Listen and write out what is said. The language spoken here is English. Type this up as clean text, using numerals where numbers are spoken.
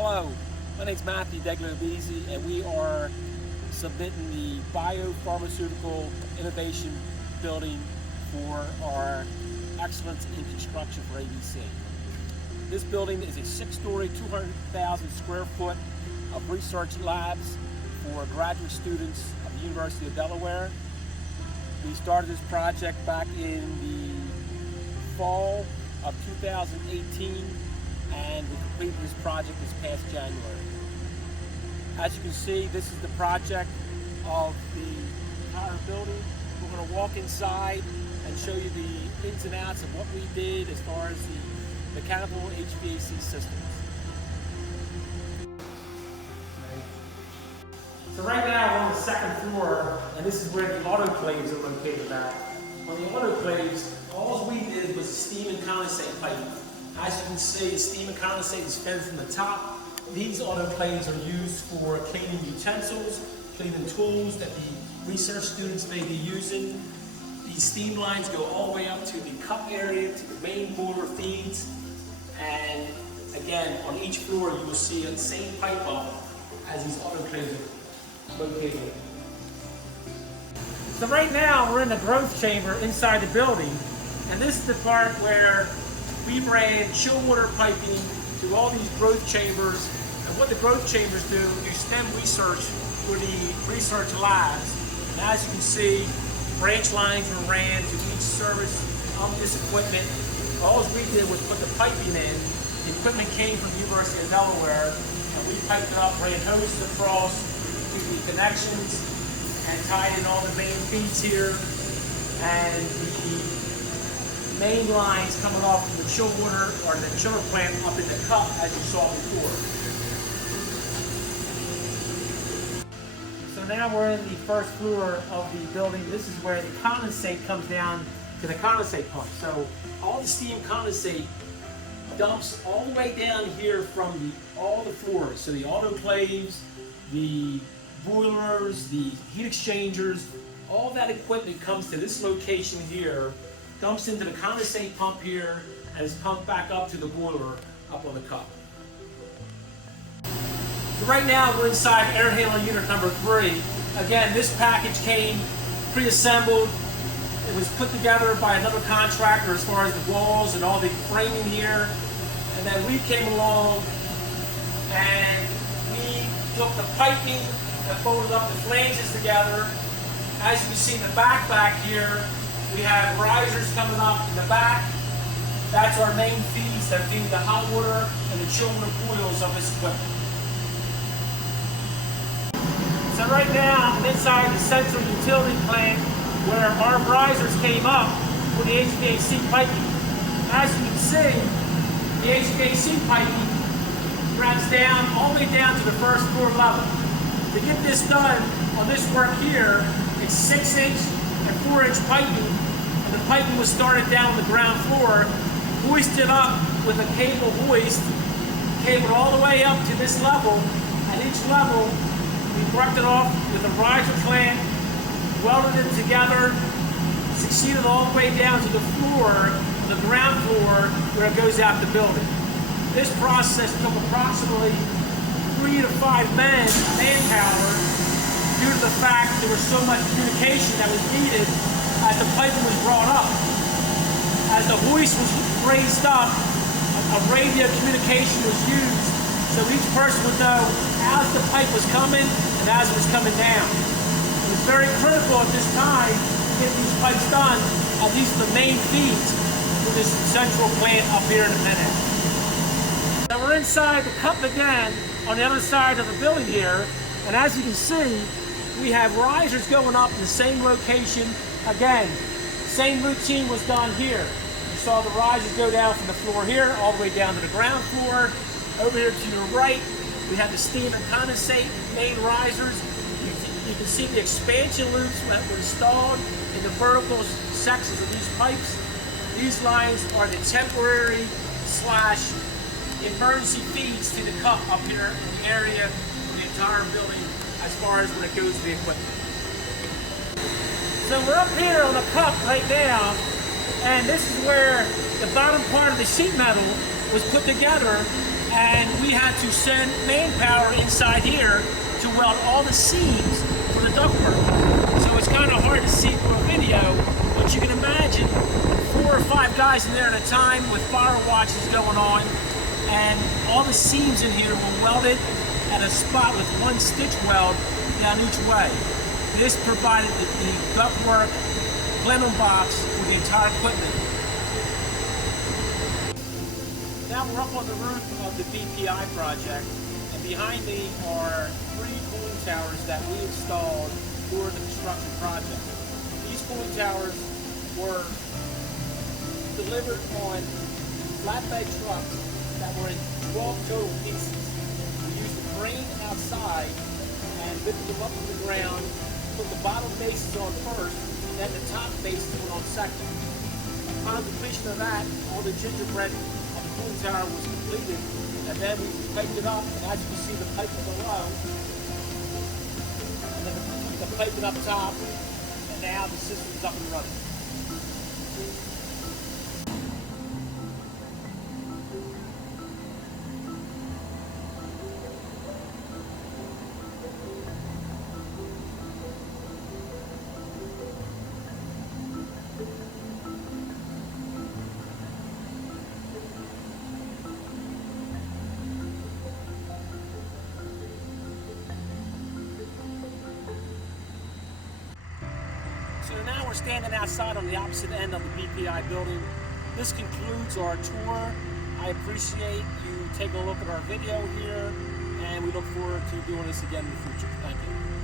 Hello, my name is Rgd Ud Bpi, and we are submitting the Biopharmaceutical Innovation Building for our Excellence in Construction for ABC. This building is a 6-story, 200,000 square foot of research labs for graduate students of the University of Delaware. We started this project back in the fall of 2018, and we completed this project this past January. As you can see, this is the project of the entire building. We're going to walk inside and show you the ins and outs of what we did as far as the mechanical HVAC systems. So right now we're on the second floor, and this is where the autoclaves are located at. On the autoclaves, all we did was steam and condensate pipe. As you can see, the steam and condensate is fed from the top. These autoclaves are used for cleaning utensils, cleaning tools that the research students may be using. These steam lines go all the way up to the cup area, to the main boiler feeds. And again, on each floor you will see the same pipe up as these autoclaves are located. So right now we're in the growth chamber inside the building, and this is the part where we ran chill water piping to all these growth chambers. And what the growth chambers do STEM research for the research labs. And as you can see, branch lines were ran to each service of this equipment. All we did was put the piping in. The equipment came from the University of Delaware, and we piped it up, ran hoses across to the connections, and tied in all the main feeds here. And the main lines coming off from the chill water or the chiller plant up in the cup, as you saw before. So now we're in the first floor of the building. This is where the condensate comes down to the condensate pump. So all the steam condensate dumps all the way down here from all the floors. So the autoclaves, the boilers, the heat exchangers, all that equipment comes to this location here, dumps into the condensate pump here, and is pumped back up to the boiler up on the cup. So right now we're inside air handling unit number 3. Again, this package came pre-assembled. It was put together by another contractor as far as the walls and all the framing here. And then we came along and we took the piping and folded up the flanges together. As you can see in the back here, we have risers coming up in the back. That's our main feeds that feed the hot water and the chill water boils of this equipment. So right now I'm inside the central utility plant where our risers came up for the HVAC piping. As you can see, the HVAC piping runs down all the way down to the first floor level. To get this done on this work here, it's 6-inch and 4-inch piping, and the piping was started down on the ground floor, hoisted up with a cable hoist, cabled all the way up to this level. At each level, we worked it off with a riser clamp, welded it together, succeeded all the way down to the floor, the ground floor, where it goes out the building. This process took approximately 3 to 5 manpower, due to the fact there was so much communication that was needed as the piping was brought up. As the hoist was raised up, a radio communication was used so each person would know as the pipe was coming and as it was coming down. It was very critical at this time to get these pipes done, as these are the main feeds for this central plant up here in the minute. Now we're inside the cup again on the other side of the building here, and as you can see, we have risers going up in the same location. Again, same routine was done here. You saw the risers go down from the floor here all the way down to the ground floor. Over here to your right, we have the steam and condensate main risers. You can see the expansion loops that were installed in the vertical sections of these pipes. These lines are the temporary / emergency feeds to the cup up here in the area of the entire building, as far as when it goes to the equipment. So we're up here on the cup right now, and this is where the bottom part of the sheet metal was put together and we had to send manpower inside here to weld all the seams for the ductwork. So it's kind of hard to see through a video, but you can imagine 4 or 5 guys in there at a time with fire watches going on, and all the seams in here were welded at a spot with 1 stitch weld down each way. This provided the ductwork blending box for the entire equipment. Now we're up on the roof of the BPI project, and behind me are 3 cooling towers that we installed for the construction project. These cooling towers were delivered on flatbed trucks that were in 12 total pieces. We used a crane outside and lifted them up from the ground, put the bottom bases on first, and then the top bases went on second. Upon completion of that, all the gingerbread of the cooling tower was completed, and then we piped it up, and as you can see, the piping below, and then the piping up top, and now the system is up and running. So now we're standing outside on the opposite end of the BPI building. This concludes our tour. I appreciate you taking a look at our video here, and we look forward to doing this again in the future. Thank you.